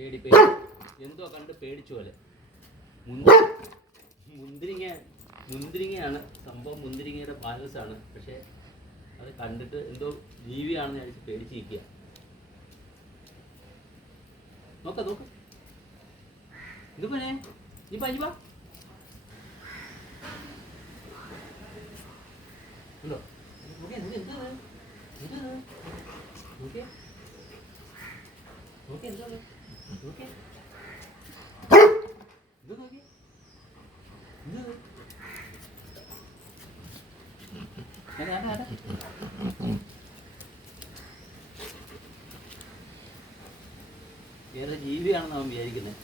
പേടി എന്തോ കണ്ട് പേടിച്ചു പോലെ. മുന്തിരിങ്ങയാണ് സംഭവം, മുന്തിരിങ്ങയുടെ പാലസാണ്. പക്ഷെ അത് കണ്ടിട്ട് എന്തോ ജീവിയാണെന്ന് ഞാൻ പേടിച്ചിരിക്കുക. നോക്ക ഇത് പോലെ നീ പഞ്ഞു വാ ഉണ്ടോ ഏത് ജീവിയാണെന്ന് അവൻ വിചാരിക്കുന്നത്.